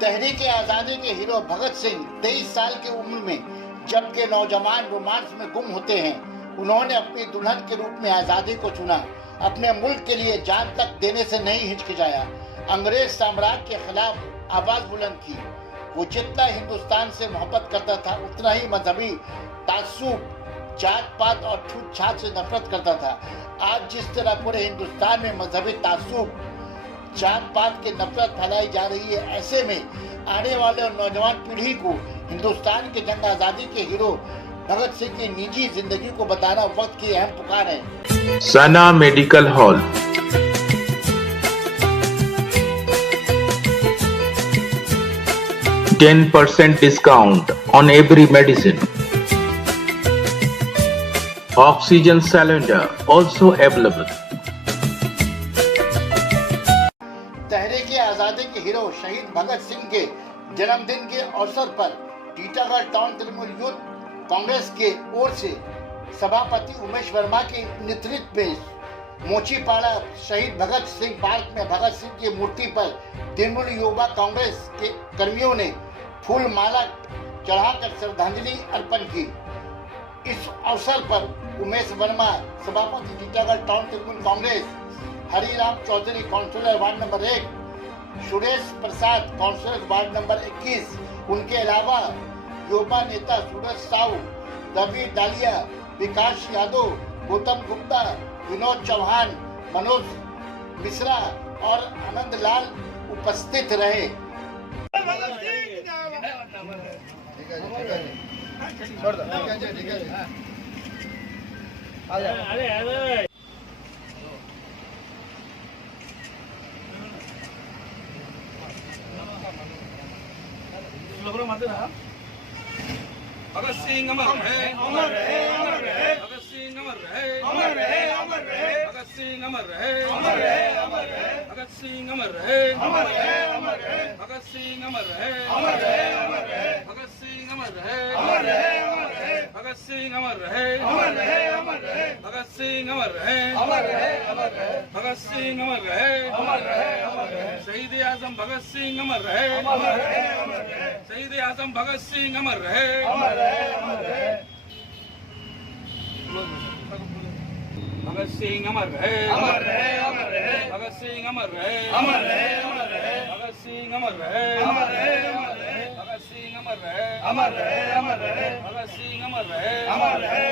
तहरीक आजादी के हीरो भगत सिंह 23 साल की उम्र में जबकि नौजवान रोमांस में गुम होते हैं, उन्होंने अपनी दुल्हन के रूप में आजादी को चुना। अपने मुल्क के लिए जान तक देने से नहीं हिचकिचाया। अंग्रेज साम्राज्य के खिलाफ आवाज बुलंद की। वो जितना हिंदुस्तान से मोहब्बत करता था, उतना ही मजहबी तासुब, जात पात और छूत छात से नफरत करता था। आज जिस तरह पूरे हिंदुस्तान में मजहबी तासुब, जात पात की नफरत फैलाई जा रही है, ऐसे में आने वाले नौजवान पीढ़ी को हिंदुस्तान के जंग आजादी के हीरो भगत सिंह की निजी जिंदगी को बताना वक्त की अहम पुकार है। Sana medical hall, %10 discount on every medicine. Oxygen cylinder also available. तहरीक आजादी के हीरो शहीद भगत सिंह के जन्मदिन के अवसर पर टीटागढ़ टाउन तृणमूल यूथ कांग्रेस के ओर से सभापति उमेश वर्मा के नेतृत्व में मोचीपाड़ा शहीद भगत सिंह पार्क में भगत सिंह की मूर्ति पर तृणमूल युवा कांग्रेस के कर्मियों ने फूल माला चढ़ाकर श्रद्धांजलि अर्पण की। इस अवसर पर उमेश वर्मा सभापति Titagarh town Trinamool Congress, Hariram Chaudhary councillor ward number 1, Suresh Prasad councillor ward number 21, उनके अलावा युवा नेता सूरज साहू, रवि डालिया, विकास यादव, गौतम गुप्ता, विनोद चौहान, मनोज मिश्रा और आनंद लाल उपस्थित रहे। भगत सिंह अमर रहे, अमर रहे, अमर रहे। भगत सिंह अमर रहे, अमर रहे, अमर रहे। भगत सिंह अमर रहे, अमर रहे, अमर रहे। भगत सिंह अमर रहे, अमर रहे, अमर रहे। भगत सिंह अमर रहे, अमर रहे, अमर रहे। भगत सिंह अमर रहे, अमर रहे, अमर रहे। भगत सिंह अमर रहे, अमर रहे, अमर रहे। भगत सिंह अमर रहे, अमर रहे, अमर रहे। भगत सिंह अमर रहे, अमर रहे, अमर रहे। शहीद आजम भगत सिंह अमर रहे, अमर रहे, अमर रहे। शहीद आजम भगत सिंह अमर रहे, अमर रहे, अमर रहे। भगत सिंह अमर रहे, अमर रहे, अमर रहे। भगत सिंह अमर रहे, अमर रहे, अमर रहे। भगत सिंह अमर रहे, अमर रहे, अमर रहे। भगत सिंह अमर रहे, अमर रहे, अमर रहे। भगत सिंह अमर रहे, अमर रहे।